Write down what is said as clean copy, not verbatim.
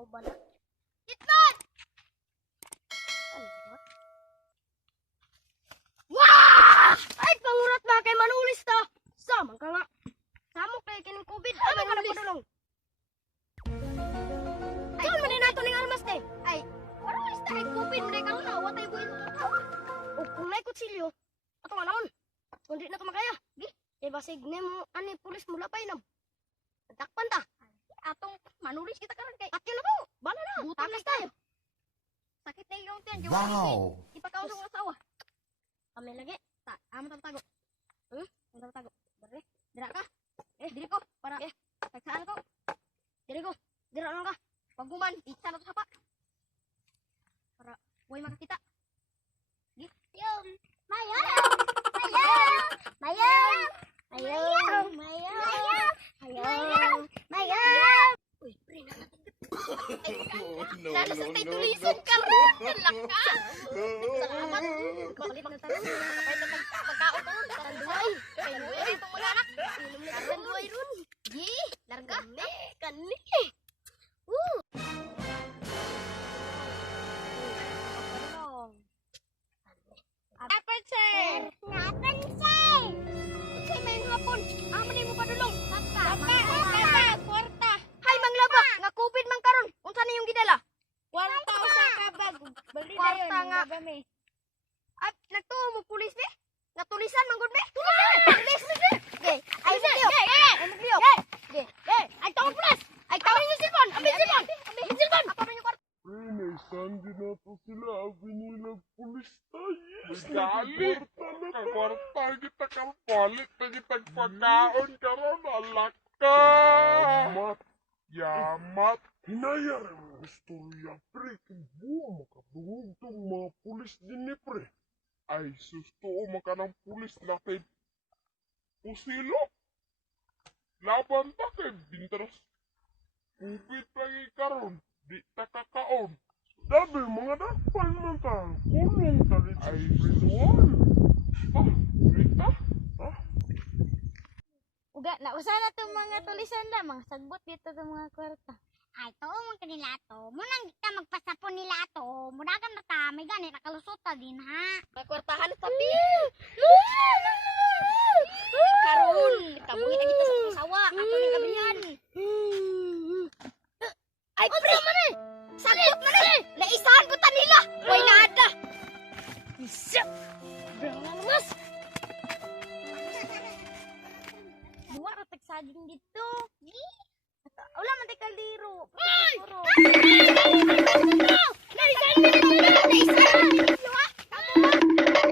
kauban na. Itbot! Ano ba? Wah! Ay, pangurat na kay manulis to. Sama ka nga. Samok kay kining COVID. Ay, ka na padulong. Ay, saan man nato ning armas te? Ay, manulis ta kay COVID man karon na watay buin. O kung nay kutsilyo, ato nga naman. Kung di na to makaya. Di, kay basig nemo ani pulis mula pa inam. Takpan ta. Atong manulis kita karon kay At yun na po. Bala na. butan Takas na tayo. sakit na yung tiyan. Wow! Ipakausap ng asawa. Kami lagi. Amo tago. Ang tago. Bari. Dira ka. Diri ko para tagsaan ko. Diri ko. Dira lang ka. Paguman, isa na to sapa. Para way makakita. Yung. Mayang. Mayang. Mayang. Mayang. Mayang. Mayang. Mayang. Uy, pre na natin. Lalo sa tay tulisan karon. Laka. Salamat. Balik na tayo. Kapay na pagkaon ko. Tanduay. Tanduay itong mga anak. Inom na tanduay ron. Gi, larga. Kani. Napansin! Napansin. Unsay may hapon? Amo ni mo padulong. Papa. Kwarta. Hay manglaba. Nga COVID man karon. Unsa niyong gidala? Kwarta sa kabag. Bali Kwarta nga. At nagtuo mo pulis be? Nga tulisan man gud be? Pulis be. Ge, ay magliyo. Ay magliyo. Ge. Ay tawag pulis. Ay tawag niyo silpon. Ambil silpon. Ambil silpon. Apa man yung kwarta? May sandi na to sila. Abi nila pulis tayo. Galit. Kagwarta kita kalpalit na kita pagkaon karon alak ka. Yamat. Hinayar ang istorya, pre. Kibuo makabungog tong mga pulis din ni pre. Ay, susto maka ng pulis natin. Pusilo. Laban ta kay Bintras. Kupit lagi karon. Di ta kakaon. Dabi, mga dakpan man ta. Kulong talit ay ritual. Rita? Uga, nausa na itong mga tulisan na, mga sagbot dito sa mga kwarta. Ay, to mo kanila to. Munang di ka magpasapon nila to. Munagan na ta, may gani nakalusuta din ha. May kwartahan sa tabi. Karon, kabuhi na kita sa asawa. Ako ng gabihan.